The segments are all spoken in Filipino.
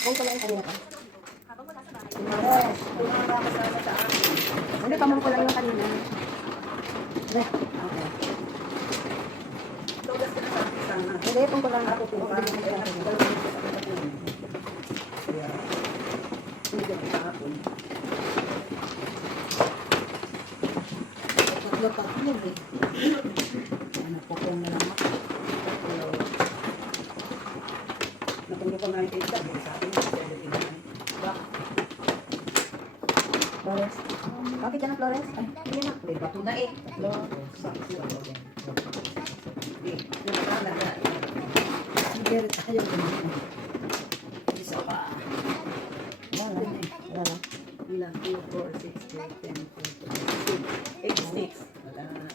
Kung ko lang yung kanina pa. Habang wala sa bahay. Yes. Hindi, pamong ko lang yung kanina. Okay. Hindi, pang ko lang ako. Flores. Bakit yan ang Flores? Ay, hindi na. Bato na eh. Sige, tayo. Isa pa. Wala na. Wala na. Ilan? 2, 4, 6, 7, 10, 8 sticks. Wala na.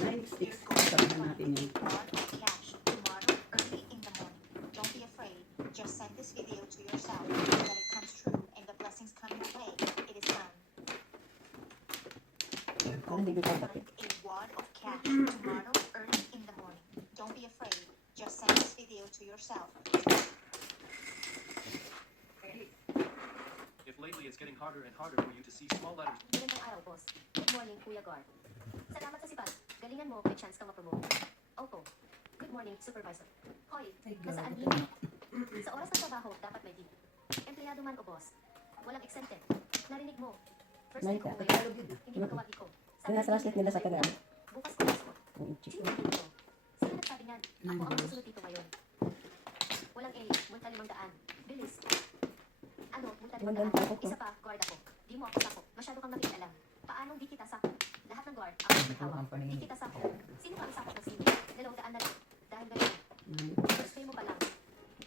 9 sticks. Sabihin natin yun. Cash tomorrow early in the morning. Don't be afraid. Just send this video to yourself that it comes true and the blessings come your way. It is done. Hindi ko kapatid. A wad of cash tomorrow early in the morning. Don't be afraid. Just send this video to yourself. If lately it's getting harder and harder for you to see small letters. Magandang araw, boss. Good morning, Kuya Guard. Salamat sa sipag. Galingan mo, may chance kang ma-promote. Opo. Good morning, Supervisor. Hoy, nasaan din? Sa oras ng trabaho, dapat may din. Empleyado man o boss. Walang exempted. Narinig mo. First day ko ngayon. Hindi magkawagi ko. Sinasranslate nila sa Tagalog. Bukas ko passport. Sino dito? Sino nagsabi niyan? Ako ang susunod dito ngayon. Walang A, multa 500. Bilis. Ano, multa 500. Isa pa, guard ako. Di mo ako sako. Masyado kang nakikialam. Paanong di kita sako? Lahat ng guard, ako ang hawak. Di kita sako. Sino ka ang sako ng sino? 200 na lang. Dahil ganun. First day mo pa lang.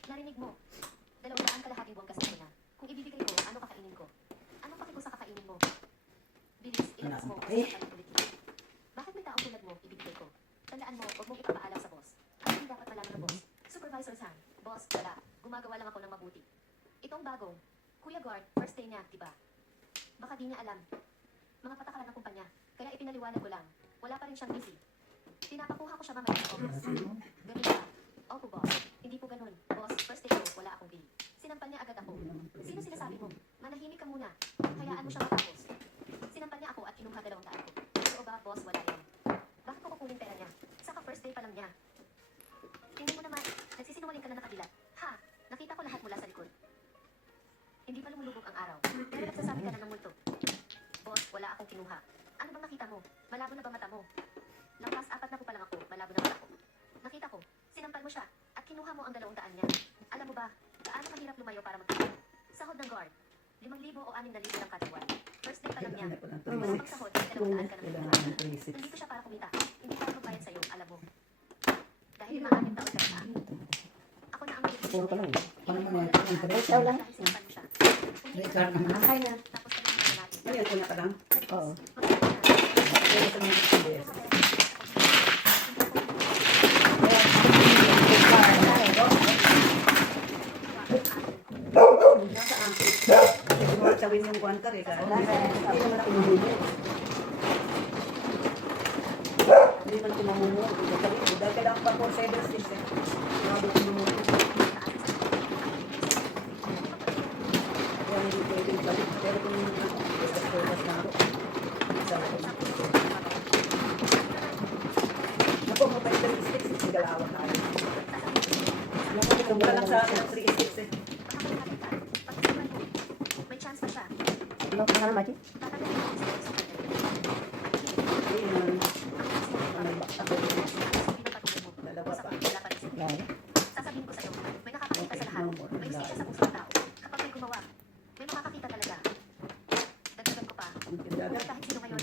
Narinig mo. 200 kalahating buwang gastos ko na. Kung ibibigay ko, ano kakainin ko? Anong paki ko sa kakainin mo? Bilis, ilabas mo kasi sa politika. Bakit may taong tulad mo, ibibigay ko? Tandaan mo, huwag mong ipapaalam sa boss. Ang hindi dapat malaman ng boss. Supervisor's hand. Boss, wala. Gumagawa lang ako ng mabuti. Itong bagong, Kuya Guard, first day niya, diba? Baka di niya alam. Mga patakaran ng kumpanya. Kaya ipinaliwanag ko lang. Wala pa rin siyang busy. Pinapakuha ko siya mamaya sa office. Ganun ba? Opo, boss. Hindi po ganun. Boss, first day ko, wala akong bill. Sinampal niya agad ako. Sino sinasabi mo? Manahimik ka muna. Hayaan mo siya matapos. Sinampal niya ako at kinuha 200 ko. So ba, boss, wala yan. Bakit ko kukunin pera niya? Saka first day pa lang niya. Tingnan mo naman, nagsisinungaling ka na nakabila. Ha? Nakita ko lahat mula sa likod. Hindi pa lumulubog ang araw. Pero nagsasabi ka na ng multo. Boss, wala akong kinuha. Ano bang nakita mo? Malabo na ba mata mo? Lampas 4 na po pa lang ako, malabo na mata ko. Nakita ko, sinampal mo siya at kinuha mo ang 200 niya. Alam mo ba, gaano kahirap lumayo para magkita? Sahod ng guard, 5,000 o 6,000 lang kada buwan. First day pa lang niya. Mas pang sahod, 200 ka na kinuha. Nandito siya para kumita. Hindi para magbayad sa'yo, alam mo. Dahil 5 taon ka na. Ako na ang Puro ka lang. Paano mo yan? Ay, ikaw lang. dahil sinampal mo siya. Record naman. Akay na. Tapos kailangan natin. Ayan ko na ka lang. Oo. Ayan ko na ka. Nasaan? Hindi mo natawin yung kuwan ka rin. Hindi naman ako mahulog. Hindi man kumamulog. Dahil kailangan pa 4-7 sticks eh. Grabe kumamulog. Kaya hindi pwedeng balik. Pero kung isas na ako, isa ako. Naku, mabalik na yung sticks. Hindi galawan tayo. Naku, lang sa akin ang 3 sticks eh. May chance pa siya. Ano ka na, Machi? Tatanungin ko sa Ayun. Dalawa pa. Yan. Sasabihin ko sa'yo, may nakakakita sa lahat. May ustisya sa puso ng tao. Kapag may gumawa, may makakakita talaga. Dagdagan ko pa. Ngunit kahit sino ngayon,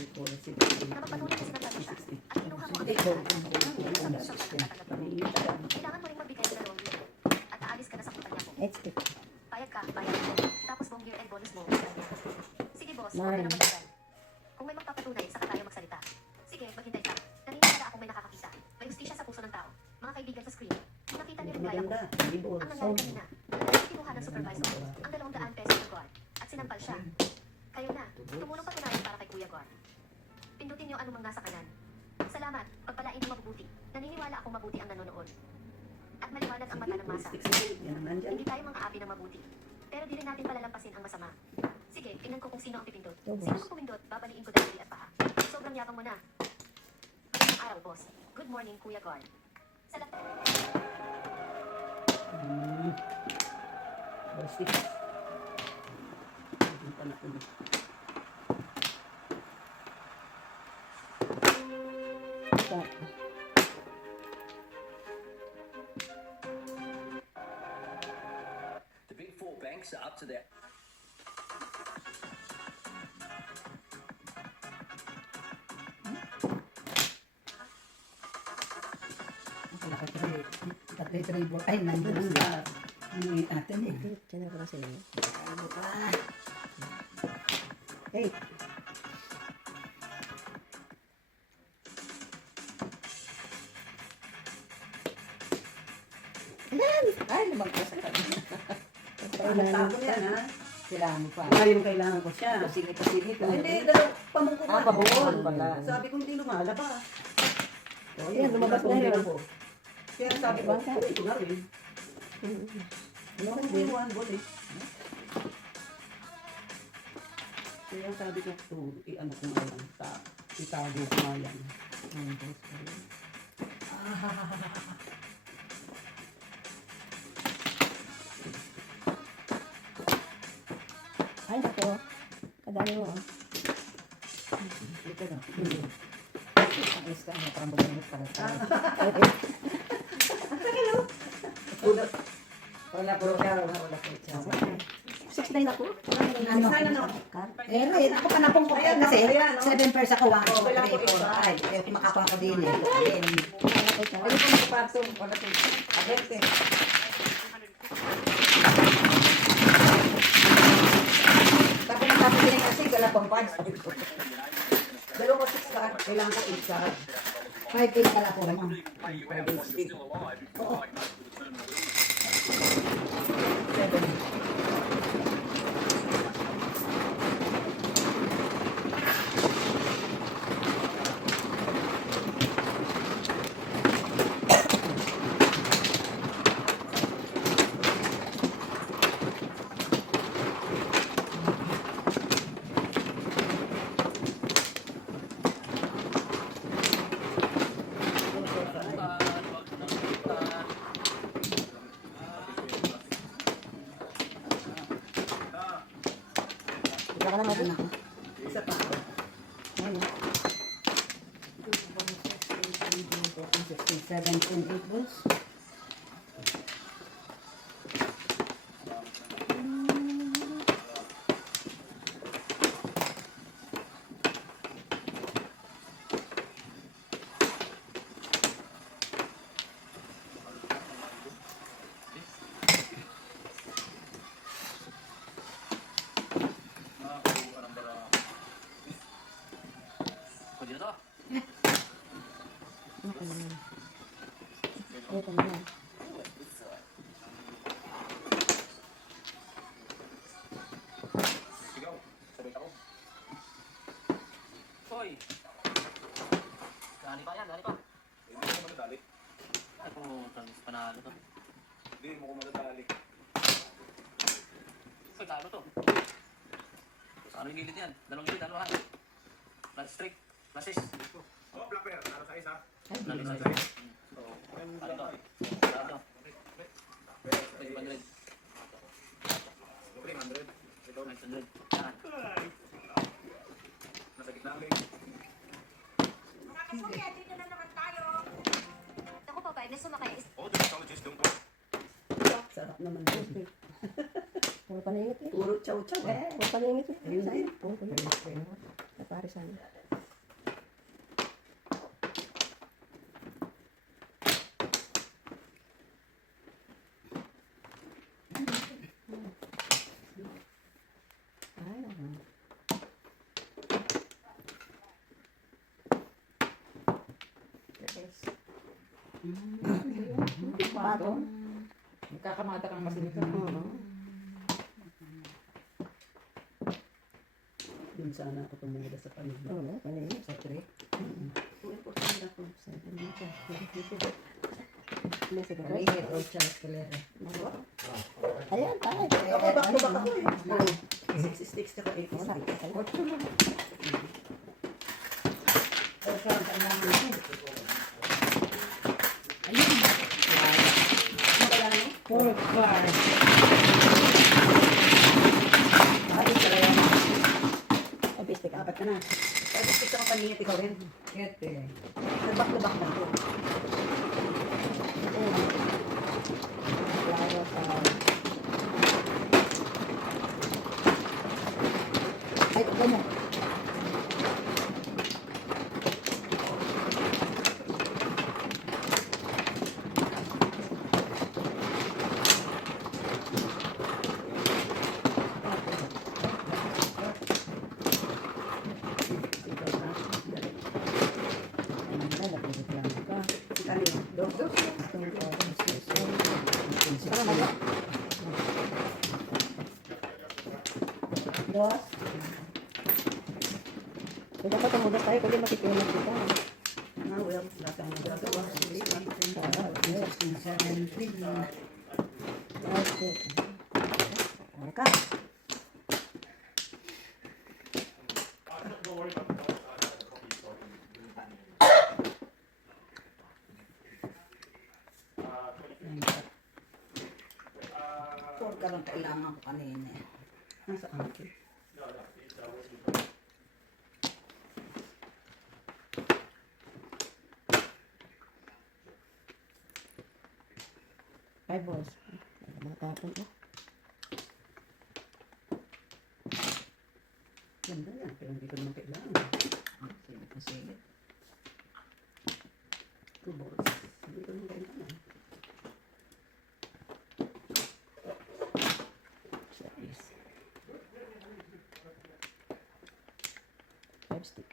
na magpatuloy na sinasabi siya at kinuha mo ang kailangan mo rin magbigay ng 2,000 at aalis ka na sa kumpanya ko. HP. Payag ka, bayad ko. Tapos buong year-end bonus mo, sa kanya. Sige boss, huwag ka na magdagan. Kung may magpapatunay, saka tayo magsalita. Sige, maghintay ka. Naniniwala akong may nakakakita. May ustisya sa puso ng tao. Mga kaibigan sa screen. Nakita niyo rin gaya ko. Maganda. Libol. Ang nangyari kanina, dahil kinuha ng supervisor ang 200 pesos ng guard at sinampal siya. Kayo na, tumulong patunayan para kay Kuya Guard. Pindutin niyo anumang nasa kanan. Salamat, pagpalain niyo mabubuti. Naniniwala akong mabuti ang nanonood. At maliwanag ang mata ng masa. Yan ang nandyan. Hindi tayo mga api ng mabuti. Pero di rin natin palalampasin ang masama. Sige, tingnan ko kung sino ang pipindot. Go, Sino boss. ang pumindot, babaliin ko dahil at paha. Sobrang yabang mo na. Magandang araw, boss. Good morning, Kuya Guard. Basta. Punta na ulit. Stop. The big four banks are up to their Nakatribol. Ay, nandun sa ano natin eh. Diyan ako kasi. Ano ba? Hey, Ay, lumagpas sa kanya. kailangan Tapos yan ha. Kailangan mo pa. Ngayon kailangan ko siya. Pasingit ko. Hindi, dalawang pamungko ko. pabukol pala. Sabi ko hindi lumalabas. Oh, yan, lumabas na yun. Kaya sabi ko, uy, ito na rin. Ano ko din. yung one ball eh. Kaya sabi ko, i-ano ko nga yan. Itago ko nga yan. Ay, nako. Kadali mo. Ito na. Ayos ka, parang bumulot pa rin. Wala po siya, wala po siya. 6'9" ako. Ano? Eh, rin, ako pa napong ko kasi 7 pairs ako, 1, 2, 3, 4, 5. Eh, makakuha ko din eh. Ano po magpapatong? Wala po. Aberte. Tapos natapos din kasi, gala pang pads. Dalawa ko 6 card. Kailangan ko 8 card. 5-8 pala po naman. still alive. Seven. Ikaw ka na natin. Isa pa. Ayun. 17, 8 balls. Pwede na to. Ito na yan. Sigaw. Sabay ako. Hoy! Dali pa yan, dali pa. Hindi mo madadali. Ay po, panalo to. Hindi mo ko madadali. Hoy, talo to. Ano yung gilid yan? Dalawang gilid, dalawa ha? Flat straight, flashes. Oh, black pair. Nalo sa isa. Nalo sa isa. Oo. Ano to? Ano to? 500. 300. Ito, 900. Saan? Nasa gitna kami. Ako pa, na sumakay. All the psychologists don't go. Sarap naman doon. Puro paningit eh. Puro chow-chow eh. Puro paningit eh. Ayun sa'yo. Puro paningit. Naparisan. Ay, naku. Bato. Magkakamata kang masinito. Doon sana ako tumula sa paningin. Oo, paningit. Sa 3. Ang importante ako. 7 na siya. Hindi, sige. Kalihit o Charles Calera. Ayan, tayo. Ako, back to back ako eh. 66 ka 86. Otso lang. O siya, ang kailangan mo. Ayun. Ano ba lang? 4 Apat ka lang. Ay, piste ka. Apat ka na. 86 ako kanina, ikaw rin. Ito eh. Back to back lang to. Flower power. Ay, ganyan. Kanina. Dos. Para mag- Dos. So, dapat tumudas tayo kasi makikinig dito. Ah, well, lahat ang magagawa. Okay. Ano ka? Four ka lang kailangan ko kanina eh. Nasa akin. Five balls. Mga tapon ko. Ganda yan, pero hindi ko naman kailangan. Sige, sige. 2 balls. Hindi ko naman kailangan. Size. Five stick.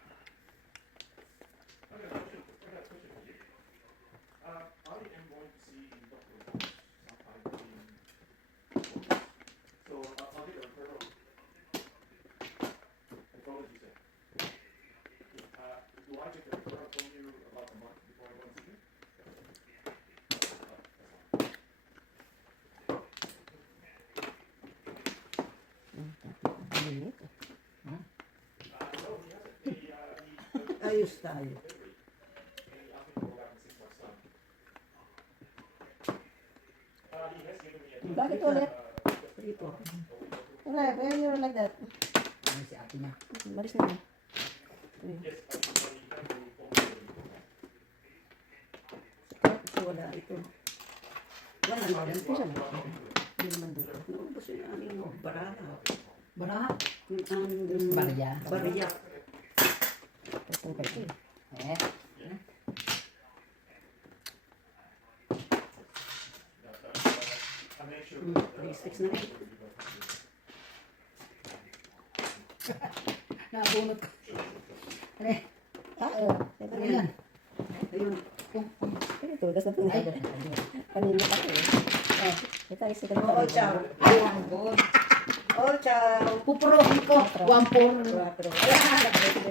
Mainit. Ayos tayo. Bakit ulit? Prito. Wala, why you like that? Ano si ate niya? Balis na. Kasi wala ito. Wala na yan. Isa na. Hindi naman dito. Naubos yun ano yung baraha. Baraha? Barya. Barya. Itong kaki. Eh, 36 na rin. nabunot ko. Ano eh? Ah, ito Ano yan. yan? Ayun. Ito, das na po. Ay, Kanina pa ko eh. Ito ay isa Oo, chow. ayan, good. Oo, chow. Pupuruhin ko. 1-4. Quatro. Ayan, na 1-4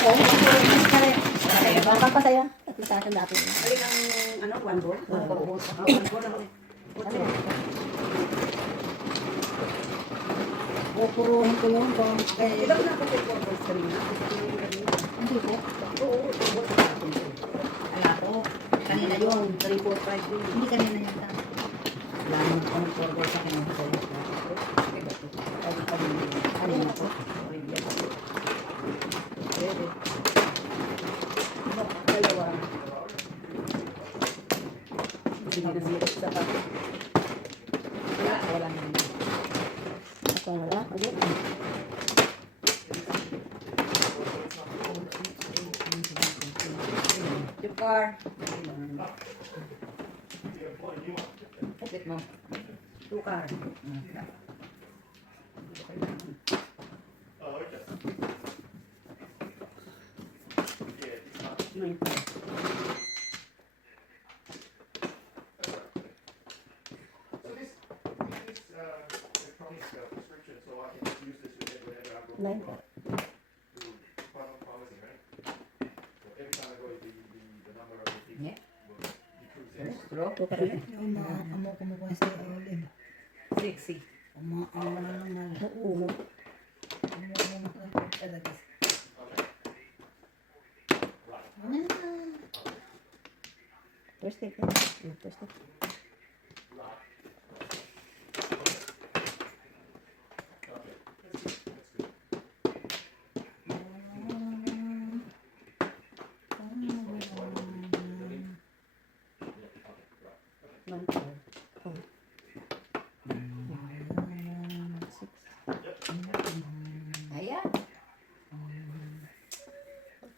ko. Baka pa sa'yo. At sa akin dati. Alin ang ano, one ball? One ball. One ball ako. Ano? Pupuruhin ko yun kung Eh, ilang na ako kay four balls kanina? hindi po. Oo, two balls na ako. Ala ko. Kanina yun. 3, 4, 5 din. Hindi kanina yata. Wala naman akong 4 balls sa kanina sa'yo. Kanina po. Pwede. Dalawa. Hindi na zero sa pati. Wala na. Ako wala. Ulit. Your car. Kapit mo. Two car. Nine. So this electronic prescription, so I can just use this whenever I go Nine. to pharmacy, right? So every time I go, the Yeah. True. Ito pa rin. Amo kumukuha sa olive. Sexy. Amo lang mal. Oo. Talaga. First take. First take. Ayan.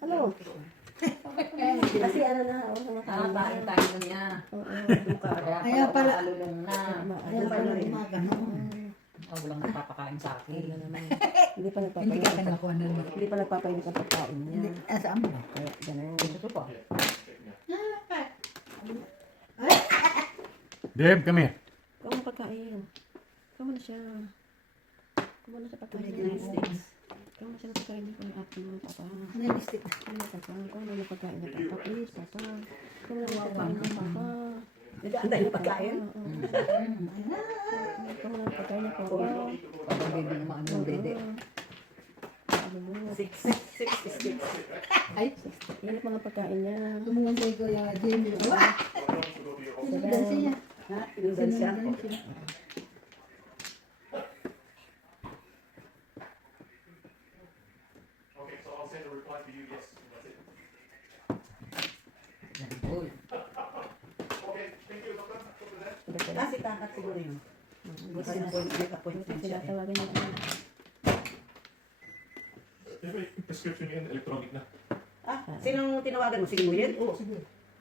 Hello. Kasi ano na, Tayo tayo niya. Kaya pala. Alulong na. Kaya pala umaga, no? Walang napapakain sa akin. Hindi pa Hindi ka nagpapainit. nakuha na naman. Hindi pa nagpapainit ang pagkain niya. Saan mo? Kaya gano'n. Gusto pa. Deb, come here. Ikaw ang pagkain. Ikaw mo na siya. Ikaw mo na siya pagkain. Ikaw mo na siya pagkain niya. Kung atin mo, papa. Nag-stick. Ikaw mo papa. Ikaw mo na pagkain niya, papa. Please, papa. Ikaw mo na pagkain niya, papa. Nag-aantay na pagkain. Ikaw mo na pagkain niya, papa. Parang baby na maano yung bede. Ano mo? 666. Ay, Init mga pagkain niya. tumungan kay Kuya Jamie. Sinudan siya. Ha? Inudan siya. Sinudan siya. Okay, so I'll send a reply to you, yes, that's it. Cool. Okay, thank you, doctor. After that. Kasi takat siguro yun. Buti na appointment siya. Tinatawagin niya. May prescription yan, electronic na. Ah, sinong tinawagan mo? Sige mo yan? Oo, sige.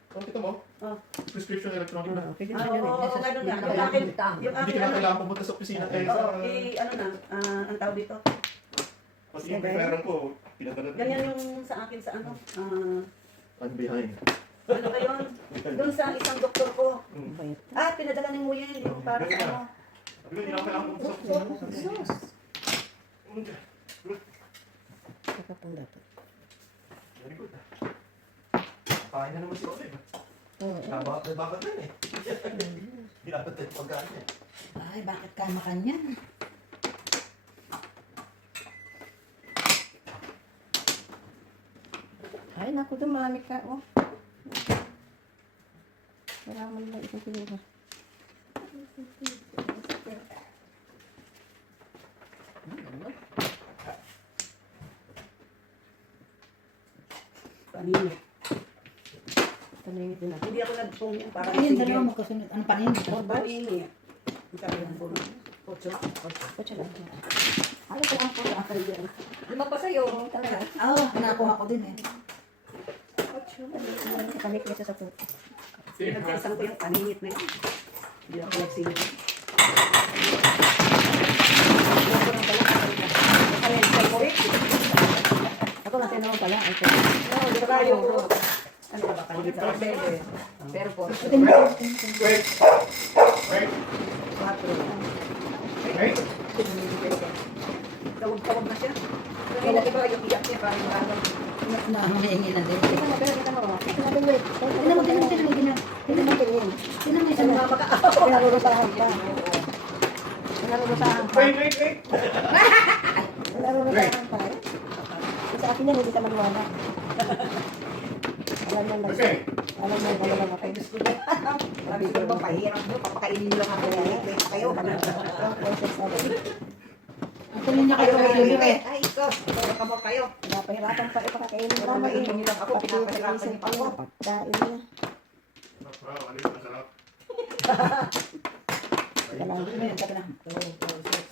Kung kita mo, Oh. prescription electronic na. Pwede Ah, na yun oo, eh. ganun nga. Yung akin, yung Hindi akin, ka na ano, kailangan pumunta sa opisina dahil sa... oo, ano na, ang tawag dito. Kasi yung referral ko, pinadala Ganyan yung sa akin sa ano, I'm behind. ano ba yun? Doon sa isang doktor ko. Bayot. Ah, pinadala ni Nguyen, yung para sa ano. Sabi ko, hindi na ako kailangan pumunta sa opisina. Sus. Saka pong dapat. Very good. Kain na naman si Olive. Oo. Bakit na eh. Hindi dapat tayo pagkain niya. Ay, bakit ka makanyan? Ay, naku, dumami ka, oh. Wala mo lang isang pinira. Panini. Tanungin din ako. Hindi ako nagpong yan para Ayun, dalawa magkasunod. Ano pa rin? Panini. Sabi ng puno. Ocho. Kutsa lang. Ano ko ang pula ako dyan? Lima pa sa'yo. Talaga. Nakuha ko din eh. Kutsa. Ano sa kamit niya sa puto. Pinag-isang ko yung paninit na yun. Hindi ako nagsilip. Ako nga tinawag pala. Ay, kaya. No, di ba tayo? Ano ba? Paninit sa bebe. Pero po. Wait. Wait. 4. Wait. Tawag-tawag na siya. Kaya iba yung iyak niya parang ano. Nakahingi na din. Kita mo, pero kita mo. Kita mo, wait. Tignan mo, tignan mo, tignan mo, tignan mo. Tingnan mo, tingin. Tignan mo isang mga Pinarurusahan pa. Pinarurusahan pa. Wait, wait, wait. Pinarurusahan pa. Sa akin yan, hindi ka magwala. Alam mo lang. Okay. Alam mo lang ako. Ay, Diyos ko yan. Sabi ko ba, pahirap nyo, papakainin nyo lang ako. Wait kayo. Ang tuloy niya kayo kay Jamie eh. Ay, ikaw. Kamot kayo. Pinapahirapan pa ipakakainin mo. Papakainin nyo lang ako, pinapahirapan nyo pa ako. Pagkain niya. Wow, ano yung masarap? Teka lang. Teka lang.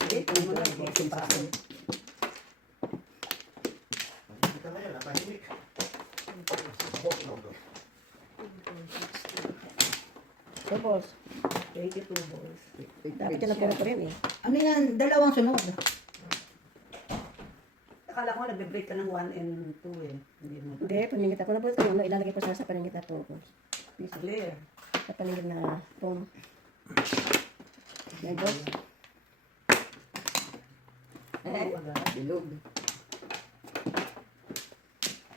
Sige, tuloy mo lang. Simprasin. Hindi ka ngayon, napahimik. So, boss. 22 balls. Dapat ka na pa rin eh. Ano yan? Dalawang sunod. Akala ko nagbe-break ka ng 1 and 2 eh. Hindi mo. Hindi, paningit ako na boss. Ano, ilalagay ko sa paningit na to, boss. Clear. Sa paningit na phone. May boss. Eh, bilog.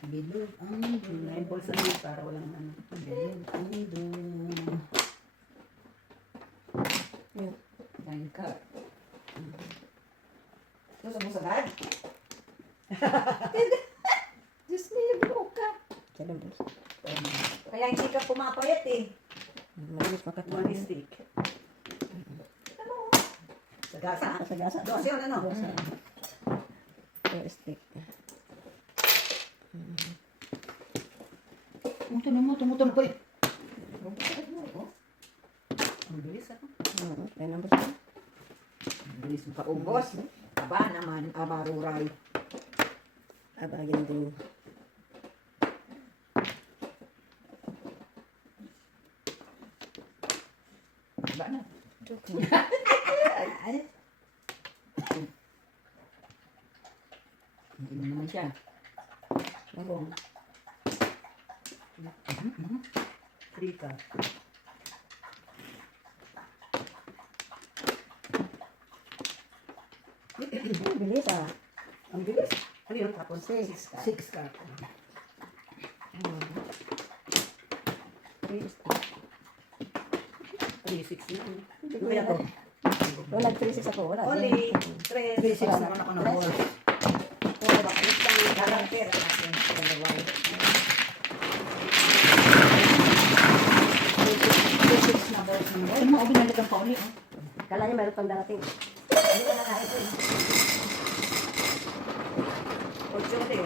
Bilog ang dulo. 9 balls na yun para walang ano. Bilog ang dulo. Yun. 9 ka. Gusto mo sagad? Diyos mo yung buhok ka. Sa labas. Kaya hindi ka pumapayat eh. Malinis makatawa. Money stick. Sagasa. Kasagasa. Dos yun ano? Dosa. Stick. Tumutulong ko eh. Ang bilis ako. Kaya number 2. Ang bilis mo kaubos. Aba naman, abaruray. Abagin din. Aba na. Joke. Ay. Hindi naman siya. Bagong. 3 ka. Bilis ah. Ang bilis. Ano yun? Tapos 6. 6 ka. 3 stick. 3, 6 na. Kaya to. Oh, nag-3-6 ako. Wala. Only 3, 6 naman ako na ball. Puro bakit lang yung karakter. Aking dalawa. 3, 6 na balls ng ball. Ano ako binalik ang pauli? Kala niya mayroon pang darating. Hindi ko na kahit yun. 8 ulit.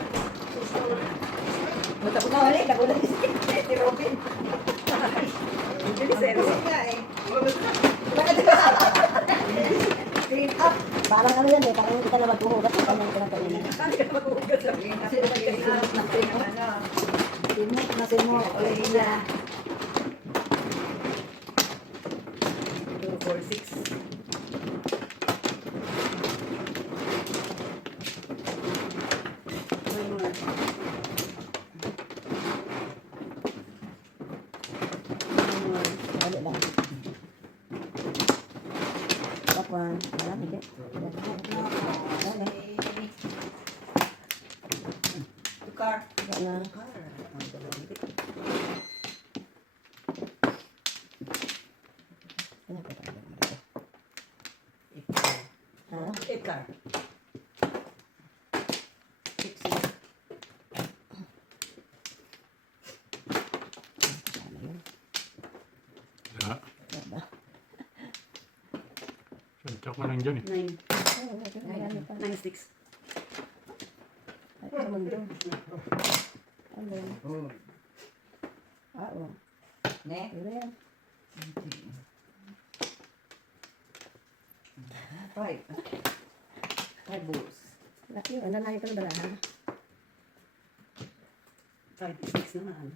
Matapos na ulit. Nagulat si Robin. Ang bilis eh. Robin nga eh. Clean up. Parang ano yan eh. Parang hindi ka na maghuhugas. Ang kanyang pinagkainin. Saan ka mag-uugat sa akin? Kasi mag-clean up na clean up. Sinmo, nasin mo. Okay, na. 2, 4, 6. Wala lang. Top 1. Wala, hindi. Wala. Tukar. Wala na. Ano pa tayo? Ha? Ikar. 6. Ano yun? Ja. Wala. Suntok mo lang dyan eh. 9. Ano pa? 9, 6. Ay, ano mundo? Ano yun? Ah, oh. Ne? Ano yan? 5. 5 balls. Laki yun. Ano na yung balahan? 5, 6 naman.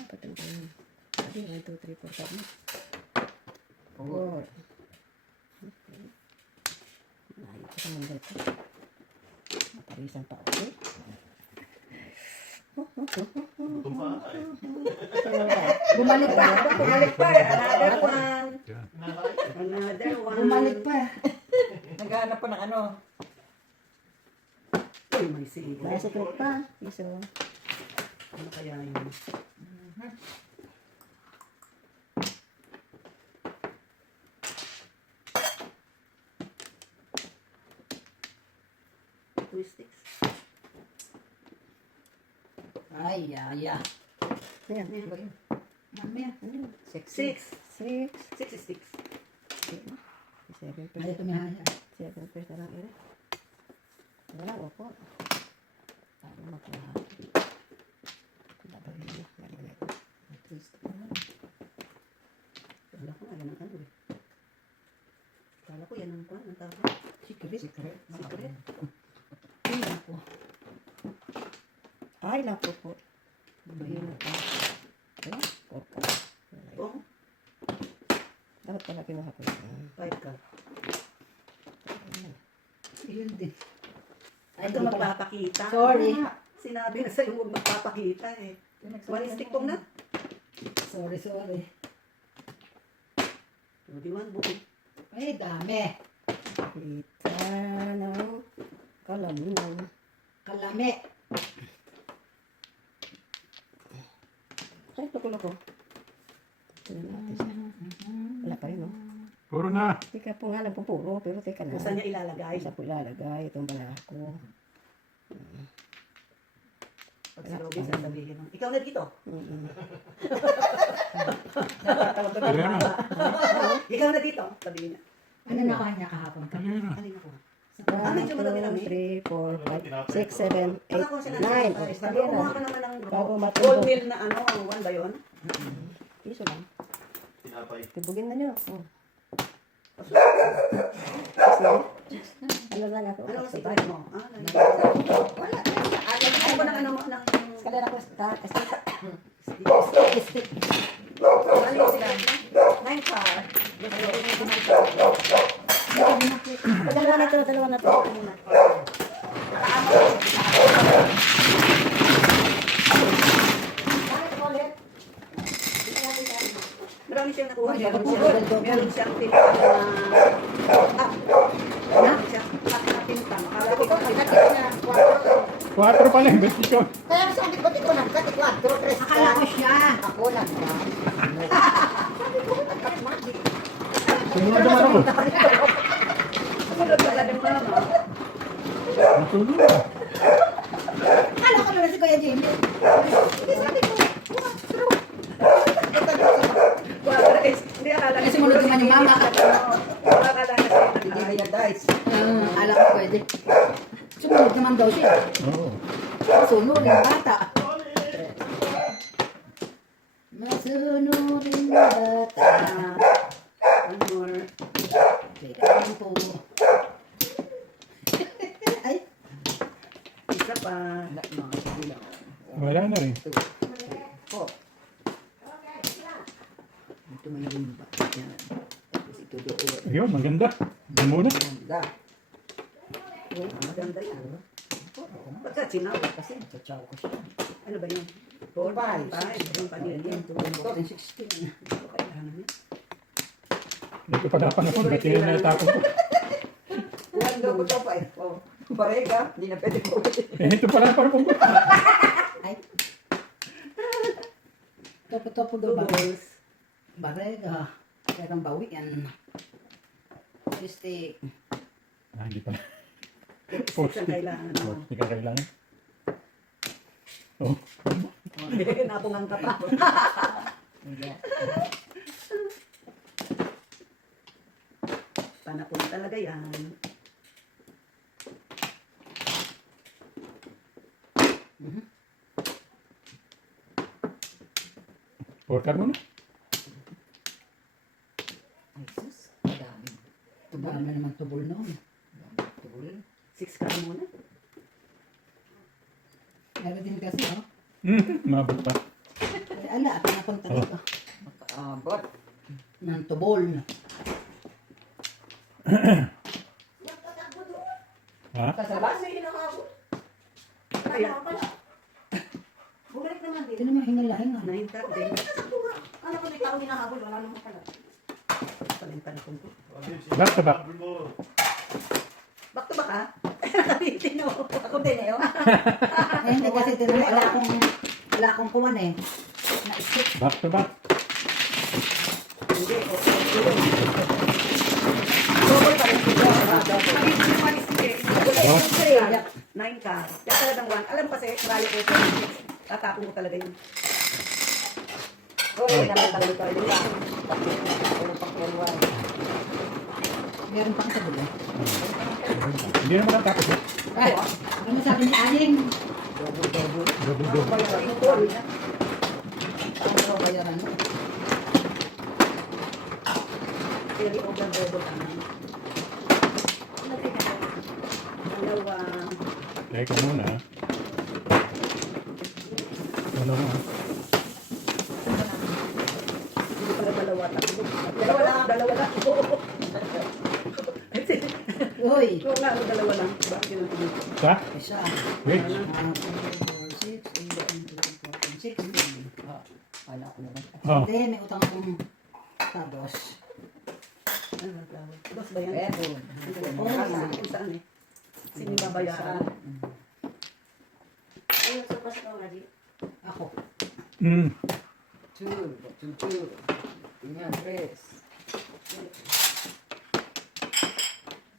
Apat ang ganyan. 1, 2, 3, 4, 5. 4. 4. Malayo pa sa mundo ito. Maparisan pa ako eh. Bumalik pa. Bumalik pa. Another one. Yan. Another one. Bumalik pa. Naghahanap pa ng ano. Uy, may sige. Bicycle pa. Iso. Ano kaya yun? Two sticks. Ay, ay. Ayan. Ano ba yun? Mamaya. Ano? 6. 6. 6 sticks. 7 Ay, percent. tumihaya. 7 percent lang ere. Wala, opo. Paano makuha? Dapat yun. Ganyan. Twist. Kala ko nga yan ang ano eh. Kala ko yan ang kwan. Ang tawag. Secret. Secret. Ay, naku. Ay, naku po. Ayun na pa. Ay, opo. Kung Dapat pala kinuha ko yun. 5 ka. Yun din. Ay, ito magpapakita. Sorry. Ano nga? Sinabi na sa'yo huwag magpapakita eh. One stick pong na. Sorry, sorry. 21 buko. Ay, dami. Kita ng kalaminaw. Kalami. Ay, loko-loko. Tignan natin siya. Wala pa rin, no? Puro na. Teka po nga lang po puro, pero teka na. Saan niya ilalagay? Isa po ilalagay itong balako. Pag si Robin sasabihin mo, ikaw na dito. Mm-mm. Nakatawag ka Ayan na. Ikaw na dito. Sabihin niya. Ano na kanya kahapon? Ayan na. Alin ako? 1, 2, 3, 4, 5, 6, 7, 8, 9. O, Sabi ko, kumuha eskalera. ka naman ng Bago whole matubog. meal na ano, ang one ba yun? Piso lang. Tinapay. Tibugin na nyo. Oh. Tapos na. Ano lang ako? Ano ang Sa secret mo? Ah, wala. Ayaw ko ng ano mo, ng... eskalera ko. Stick. Ano yung secret mo? 9 car. Dalawa na to. Marami siyang nakuha. Meron siyang tintang na... Meron siyang tintang. Akala ko niya. 4 pala yung bestisyon. Kaya sabi ko, dito na, kati 4, 3. Akala ko siya. Ako lang ba? Sunod naman ako. Sunod pala ng mama. Nasunod na. Akala ko na si Kuya Jimmy. Hindi sabi ko, Hindi akala Kasi munod naman yung mama. Akala kasi Hindi na dice. Akala ko pwede. Sumunod naman daw siya. Oo. Masunod yung bata. Masunod yung bata. One more. Teka lang po. Ay. Isa pa. Wala na rin. Ito may yung bata. Yan. Tapos ito doon. Ayun, maganda. Doon muna. Maganda yan. Pagka sinaw. Kasi nagsasaw ko siya. Ano ba yun? 4, 5. Yung panili yan. 16. Kailangan yun. Hindi ko pa napanahon. Ba't yun na itapon ko? One double top 5. Oh. Barega. Hindi na pwede ko. Eh, ito pala para kung Ay. Topo-topo daw ba? Doubles. Barega. Kaya kang bawi yan. Stick. Ah, hindi pala. Six ang kailangan. Oh, hindi ka kailangan. Oh, Napungan ka pa. Panapon talaga yan. forecast muna. Ay, sus. Madami. Tubol na naman tubol noon. Tubol. 6 ka muna. Meron din kasi, oh. Mabot pa. Ay, ala, pinapunta dito. Bot. Ng tubol. Ha? Sa labas may hinakabot. Kaya pala. Bumalik naman din. Ito naman hinala-hinga. 9:30. Ano ko may tao hinahabol? Wala naman pala. Palintan ko. Back to back. Back to back ha? Nakatitin o. Ako din eh. Eh, hindi kasi tinanong, wala akong kuwan eh. Na-stick. Back to back. Hindi. Double pa rin. Kaya, 9 ka. Kaya talagang 1. Alam kasi, rally ko ito. Tatapon ko talaga yun. oh, naman talaga ko rin lang. Meron pa sa bulo. Hindi naman ang tapos. Ay, ano sabi ni Aling? Double. Ano ko bayaran mo? Carry over double ka na. Dalawa. Teka muna. Ano nga? Hindi pala dalawa. Tatlo. Dalawa lang. Uy! Oo nga, dalawa lang. Bakit yun ang tingin ko? Sa? Isa. Which? 4, 6, 8, 9, 10, 16. Wala ko naman. Oh. Hindi, may utang akong tabos. Ano ang tawag? Boss ba yan? Pero, Kung saan eh? Sino yung babayaran? Ako. Two. Tingnan, tres.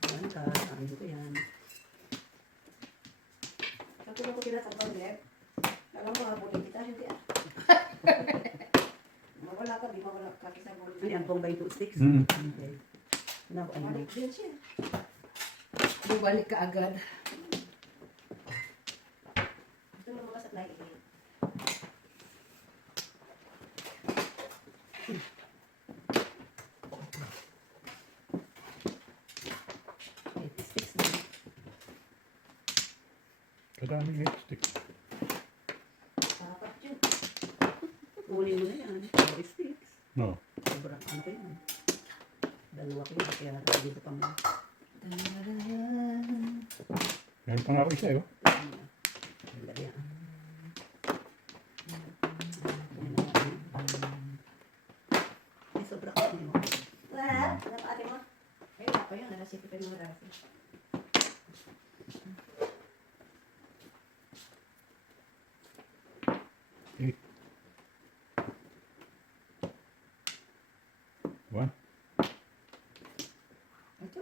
Ano ka? Ano ko yan? Kapag ako kita sa pag-lep, alam mo, abutin kita, hindi ah. Mawala ka, di mawala ka. Ayan, pong 2 sticks. Okay. Balik din siya. Bumalik ka agad. Ito mo mga supply. Kadaming lipstick. Apat yun. Kunin mo na yan. 4 sticks. No. Sobrang ano ko yun. Dalawa ko yun. Kaya dito pa mo. Meron pa nga ako isa eh. Oh. Dali ah. Ay, sobra ko yun. Wala. Wala pa ate mo. Ay, wala pa yun. Narasip pa yung marasi. Eight. One. Ito.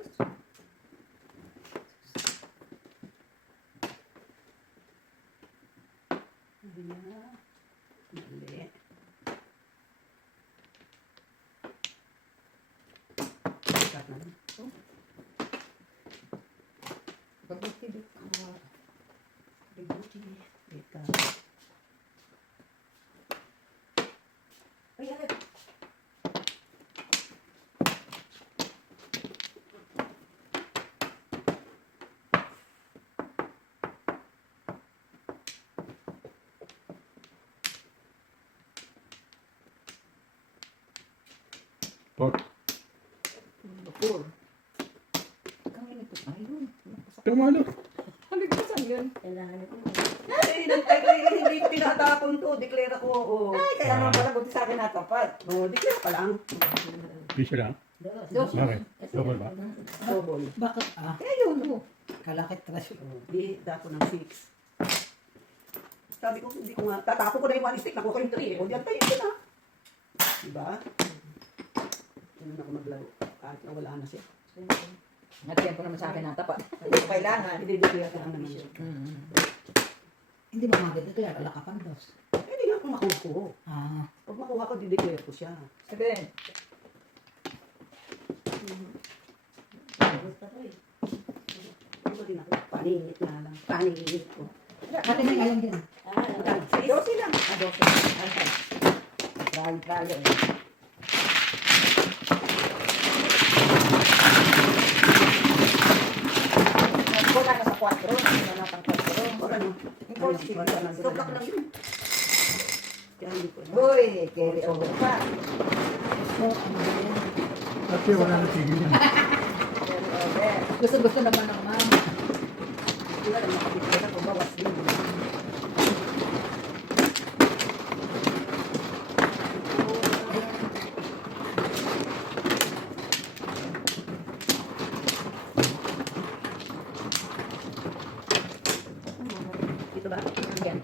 Ayan. Mali. Sikat na. Pagbuti dito. Bibuti. Ika. Ay, ay. Four. Four. Kami nito. Ayun. Tumalo. Haligasan yun. Kailangan ko. Ay, hindi ko tinatapon to. Declare ako. Oh. Ay, kaya naman pala buti sa akin natapat. Oh, declare pa lang. Piso lang. Dos. Bakit? Double ba? Double. Bakit? Ah, eh yun. Oh. Kalakit trash. Oh, di dako ng 6. Sabi ko, hindi ko nga. Tatapo ko na yung 1 stick. Nakuha ko yung 3. O, diyan tayo yun ah. Diba? Hindi na ako maglaro. Kahit na wala na siya. Natiyan ko naman sa akin natapat. Hindi ko kailangan. Hindi declare ka naman siya. Hindi mo maganda ito yan. Wala ka pang dos. Hindi nga ako makuha ko. Ah. Pag makuha ko, di-declare ko siya. Sabihin. Basta ko eh. Ano din ako? Paningit nga lang. Paningit ko. Atin na ngayon din. Dosi lang. Ah, dos. Tralo eh. Wala na sa 4. Wala na pang 4. Or ano? Impulsive. Stop lang yun. Kaya hindi ko na. Uy, carry over pa. So, ano ba yan? Kasi wala na tigil yan. Carry over. Gusto naman ng mama. Hindi ka lang makabigyan ako. Bawas din. Ito ba? Yan.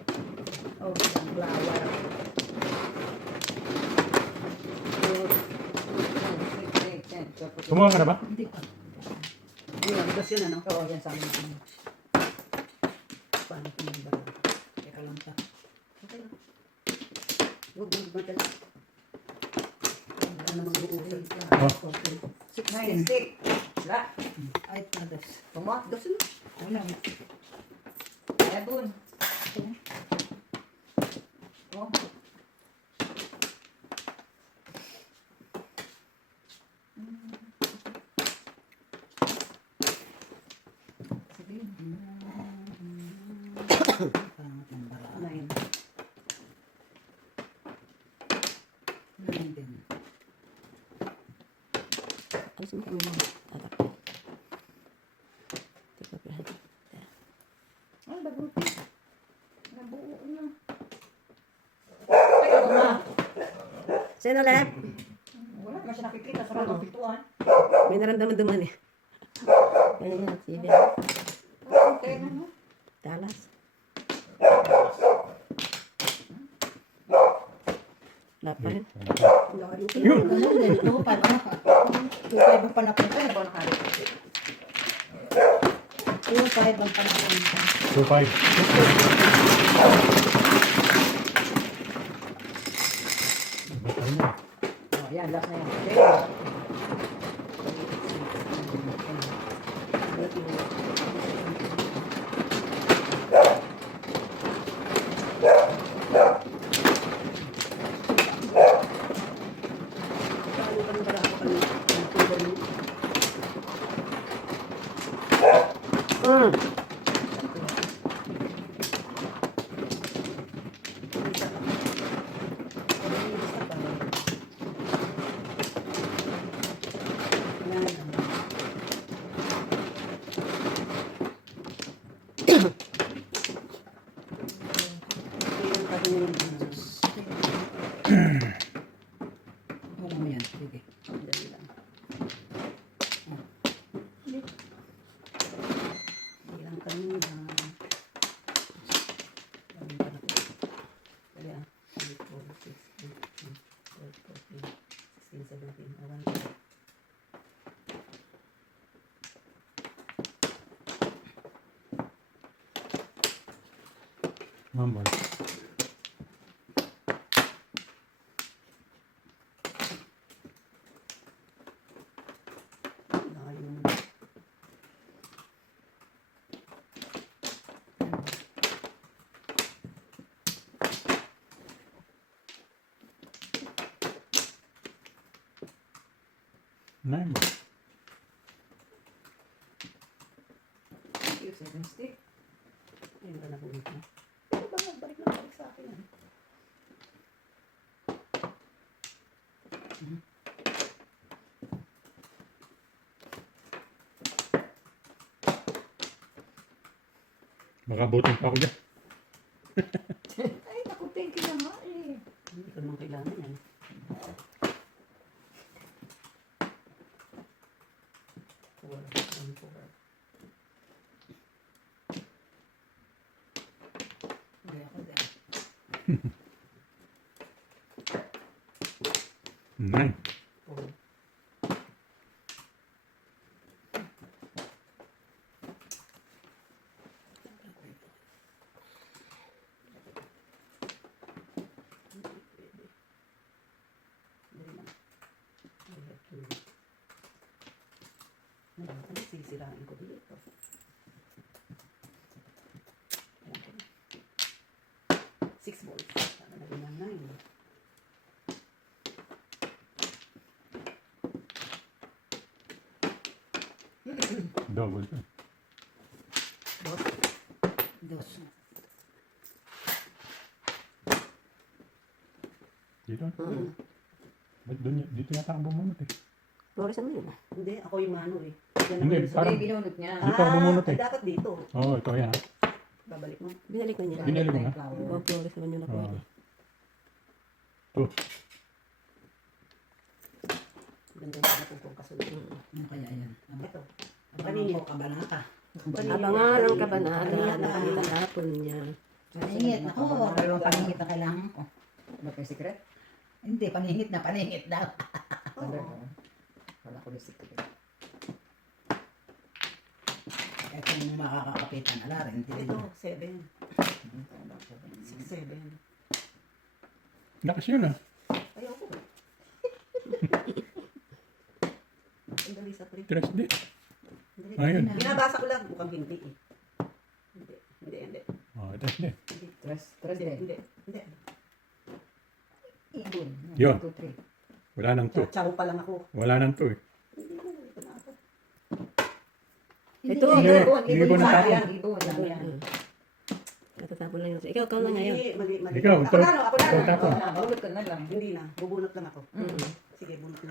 Oh, sunflower. Kumuha ka na ba? Hindi pa. Yun, dos yun ano? Oo, yan sa amin. Paano ko yung ba? Teka lang pa. Okay lang. Huwag mo magdala. Wala namang buusan. Oh. 6 Wala. Ay, na dos. Tama, dos yun. Wala. Ebon. Oh. Sabihin. Pangat ng baraan. Nine. Nine din. Alis mo kami mga tatak. Tika pa. Ay, baguti. Nabuo na. Sino ulit? Wala naman siya nakikita sa mga pituan. May naramdaman duman eh. Kaya nga, sige. Okay na mo. Talas. Wala pa rin. Yun. Ganun din. 2-5 ano ka? 2-5 ang panapunta. Ano ba nakalit? 2-5 ang panapunta. 2-5. Oh, yan, last na yan. Wala mo yan. Sige. Bilang kanina. Bilang pa na po. Kaya, 3, 4, 6, 8, 9, 10, 12, 14, 16, 17, 1. Mambol. Ayun. Nine. Thank you, 7 stick. Ayun ka na po ito. Ano ba? Balik na balik sa akin. Yan. Baka buting pa ako dyan. Ay, naku, thank you naman eh. Hindi ko naman kailangan yan. Four, one, four. Hindi ako dyan. 9. Four. Ano sisirain ko dito? Ayan ko na. 6 volts. Sana naging ng 9. Double to. Dos. Dito? Ba't doon, dito yata ang bumunot eh. Flores ano yun? Hindi, ako yung mano eh. Yan Hindi, ako yung parang- Hindi, binunot niya. Dito ako bumunot eh. dapat dito. Oo, ito yan. Babalik mo. Binalik na niya. Binalik mo na? Oh, Flores naman yun ako. Oo. Ito. Ganda yung natin kung kasunod. Ano kaya yan? Ito. Abangan ko, kabanata. Abangan ang kabanata na pagkatapon niya. Paningit. Ako, dalawang paningit na kailangan ko. Ano pa yung secret? Hindi, paningit na paningit daw. Oo. Wala ko yung secret. Eh kung makakakapitan, ala rin. Ito, 7. 6, 7. Lakas yun ah. Ayoko. Ang dali sa pre. 3 di. Dali. Ayun. Binabasa ko lang. Mukhang hindi eh. Hindi. Hindi. Oh, 3 di. Tres Hindi. din. Hindi. Hindi. Ibon. Yun. 2, 3. Wala nang 2. Chow pa lang ako. Wala nang 2 eh. Hindi na. Ito na ako. Ito, ibon. yung ibon na tapo. Ibon. Ito yan. Katatapon lang yun. Ikaw, ikaw na ngayon. Hindi. Mali. Mali. Ikaw, Ako na. Ako ikaw na. tapo. Bulot ka na lang. Hindi na. Bubunot lang ako. Mm. Sige, bunot na.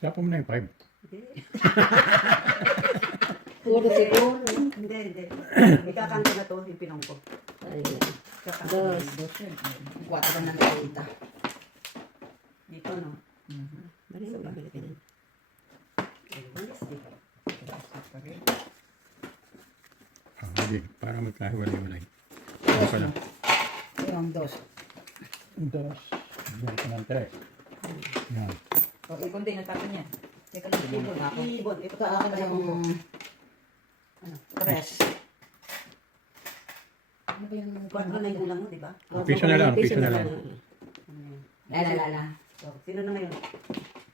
Tapo mo na yung 5. Hindi. Puro siguro. Hindi. Ikakanto na to, yung pinong ko. Ayun. Ikakanto. Dos. Dos yun. 4 na nakikita. Dito, no? Bali mo, babalik ka din. Ayun, dito. Sige, para magkahiwalay-walay. Ano Dos. pala? Yung dos. Dos. Yan ka ng tres. Yan. O, ibon din ang tatlo niya. Teka lang, ibon ako. Ibon. Ito Ito ako na yung tres. Ano ba yung... 4 na yung kulang mo, di ba? Piso na lang, piso na lang. Lala. So, sino na ngayon?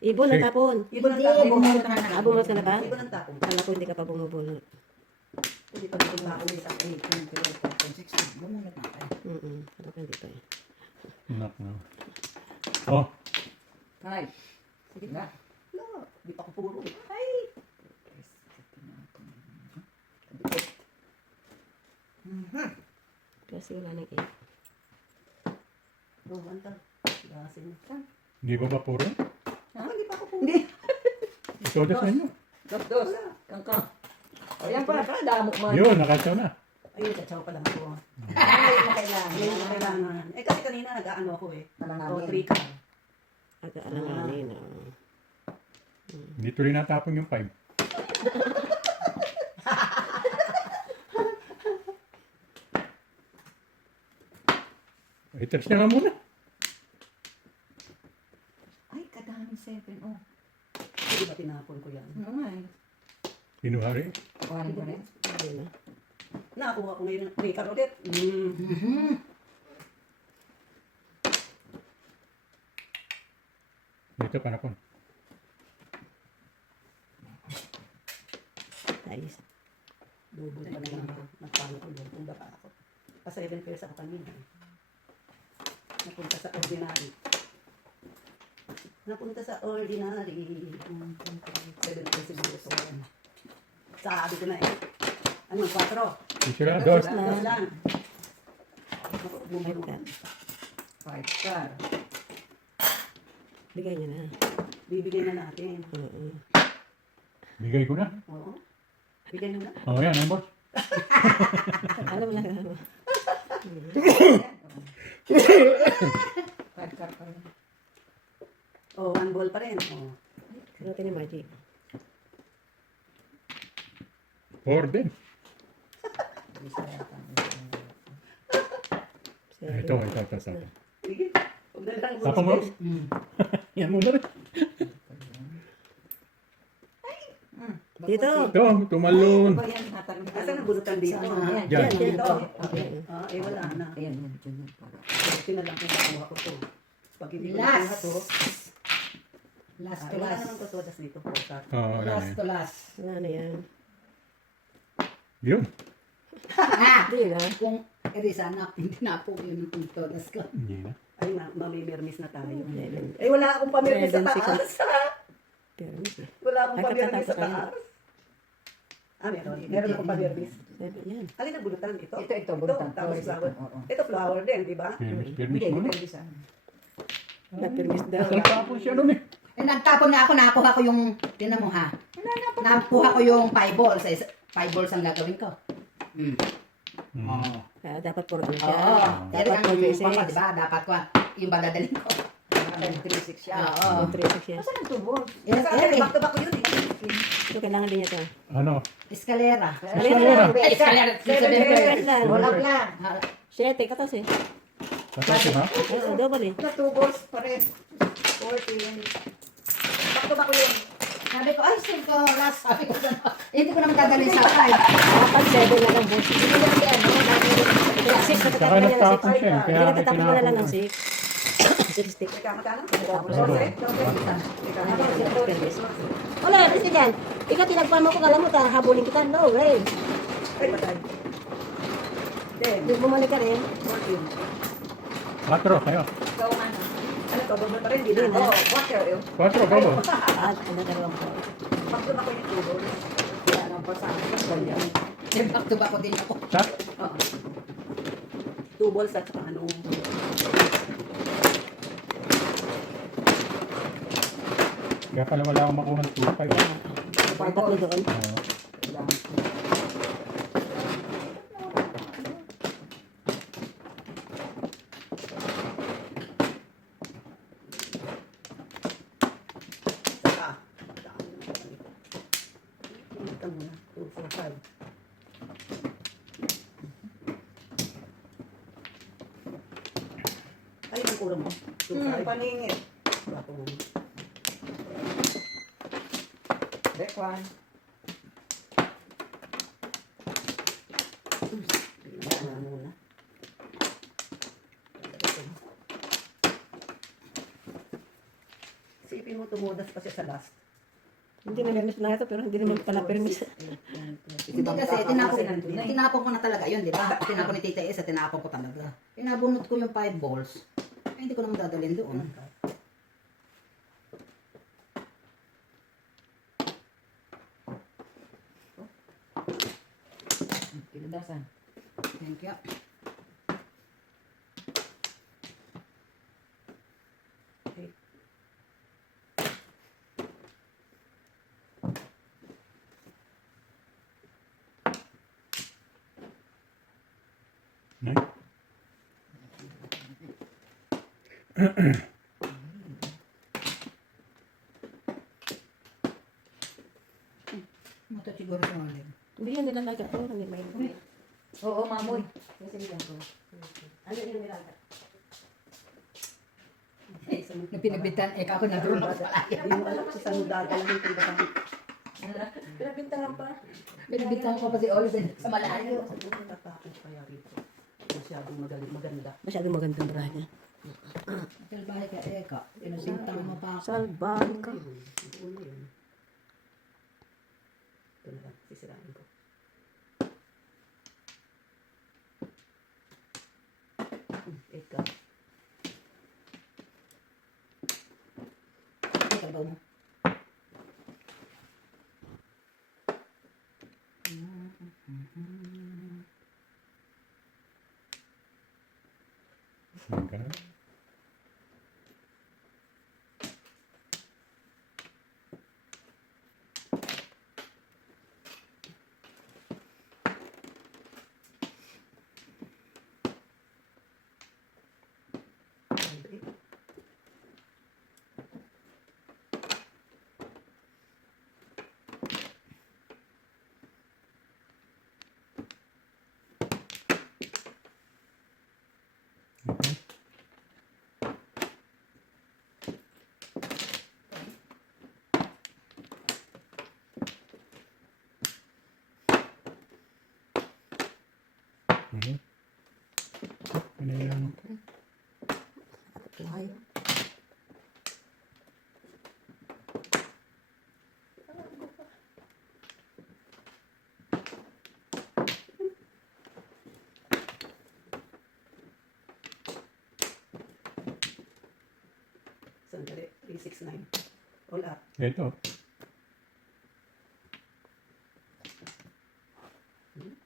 Ibon na tapon. Ibon ang Hindi, tapon. bumunot ka na. Bumunot ka na ba? Ibon ang tapon. Kala ko hindi ka pa bumubunot. Hindi pa rin tapon isa. 8, 10, 12, 14, 16. Bumunot na tayo. Kala ko hindi pa eh. Nak na. Oh, Ay. Sige na. Wala. Di pa ko puro. Kasi wala nang 8. Oh, anta. Gasin. di ba puro? Ako, hindi pa ako puro. Hindi. Soda sa inyo. Dos. Kangkang. Ayan pa. Damo mo. Yun, nakasyaw na. Ayun, tatsaw pa lang ako. Ay, na kailangan. Ayun, kailangan. Eh, kasi kanina nag-ano ako eh. Malangawin. O, 3 ka. Aga alanganin. Hindi tuloy natapon yung 5. Haters na nga muna. Ay, kadaming 7. Oh. Hindi ba tinapon ko yan? Ano nga eh. Pinuhari. Kuhanin ko rin. Hindi na. Nakakuha ko ngayon ng 3 ka ulit. Dito panapon. Ayos. Double pa lang ako. Nagpano ko doon. Kung baka ako. Pa 7 pairs ako kanina. Napunta sa ordinary. Napunta sa ordinary. 7 pairs siguro. So, sabi ko na eh. Ano, 4? Piso na, dos. Dos lang. Bumalik ka. 5 star. Bigay niya na. Bibigyan na natin. Bigay ko na. Oo. Bigyan mo na. Oh, yan, ang boss. Alam mo na. 5 star pa rin. Oh, 1 ball pa rin. Oh. Natin yung magic. 4 din. Isa yata. Ito. Sige. Huwag na lang. Tapang boss. Yan muna rin. Dito. Ito, tumalon. Ba yan? Natanong ka Asan ang bulutan dito? Ayan. Yan. Dito. Okay. Ah, eh wala na. Ayan, yan. Diyan yan. Para. Buti na lang kung nakuha ko to. Pag hindi ko Last. nakuha to, Last to wala last. naman totodas dito. Portat. Oo, wala na Last yan. to last. Wala na yan. Yun. Hindi na. Kung eri sana, hindi na po yun yung todas ko. Hindi na. Ay, mamimirmis na tayo. Eh, wala akong pamirmis sa 7, 6, taas. Pero, Wala akong Ay, pamirmis sa katatapos tayo. taas. Ah, meron. Meron akong pamirmis. yan. Alin ang bulutan? Ito? Ito, bulutan. Tapos Flower. flower. Oo. Ito flower din, di ba? Permis mo na. Depende sa amin. Napirmis daw. Saan tapon siya nun eh? Eh, nagtapon nga ako, nakuha ko yung, tinan mo ha, nakuha ko yung 5 balls. 5 balls ang gagawin ko. Oo. Dapat puro ano siya. Oo. Pero Dapat ang puro papa, di ba, dapat ko, yung badadaling ko. 3-6 siya. Oo. 3, 6 yan. Saan ang tubo? Kasi Eh, back to back ko yun eh. So, kailangan din niya ito. Ano? escalera. Escalera. Escalera. Wait lang. Wala lang. 7, 14. Tatapos ha? Oo, double eh. Na 2 balls pa rin. 14. Back to back ko yun. Sabi ko, ay, sir ko, last. Sabi ko, hindi ko naman dadalhin sa 5. Dapat 7 na lang boss. Hindi ko naman ano, dahil 6, Saka nagtapon siya eh. Kaya Hindi natatakbo mo na lang ng 6. 6 stick. Teka, magkano? Ano? Wala, kasi dyan. Ikaw tinagpa mo ko, alam mo, habulin kita. No way. Ay, patay. 10, Bumalik ka rin. 14. 4 kayo. ikaw ano. Ano to? Double pa rin, di na. Oo, water yun. 4 ba mo? At, ano dalawang po. Back to back ko yung tubo. Kaya nang pasabi ko ganyan. Eh, back to back ko din ako. Sa? Oo. 2 balls at saka ano. Kaya pala wala akong makuha ng 2-5. Tatlo doon. Oo. Saka. Ito muna. 2, 4, 5. Ay, ang kura mo. 2-5. Paningit. Bato mo. Deck 1. Tingnan mo muna. Isipin mo, tumudas pa siya sa last. Hindi na permis na ito, pero hindi naman pala permis. Hindi kasi, tinapon ko na talaga yun, di ba? Tinapon ni Tita Isa, tinapon ko talaga. Pinabunot ko yung 5 balls. Ay, hindi ko naman dadalhin doon. Thank you. Nay? Ito siguro sa mga Hindi yan nilalagay ko. Hindi may Oo, mamoy. Ano yung nilalagay? Nung pinabitan, ako nag-rumot pala. Hindi mo alam sa sanudad. Alam mo yung pinagkakang. Pinabintangan pa. Pinabitan ko pa si Olsen sa malayo. Tatakot kaya rito. Masyadong maganda. Masyadong magandang braga. Salbahe ka, Eka. Pinabintang mo pa ako. Salbahan ka. Ito na yun. Ito na lang. Sisirain ko. Eka. Sabaw mo. Okay. Okay. Mhm. Ano yan? Apply. Sandali. 369. All up. Ito.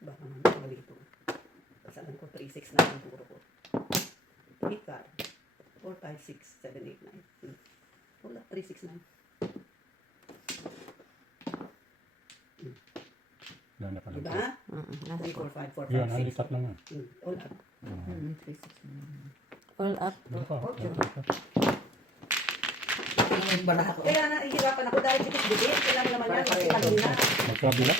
Baka naman mali ito. Pasalan ko 369 ang puro ko. 3 card. 4, 5, 6, 7, 8, 9. All up. 369. Yan na pala. Diba? 3, 4, 5, 4, 5, Yan, 6. halikat lang yan. All up. All up. Ano pa? Yung bala ko. Kaya nahihirapan ako dahil dikit-dikit. Kailangan naman yan. Kasi kanina. Magkabila?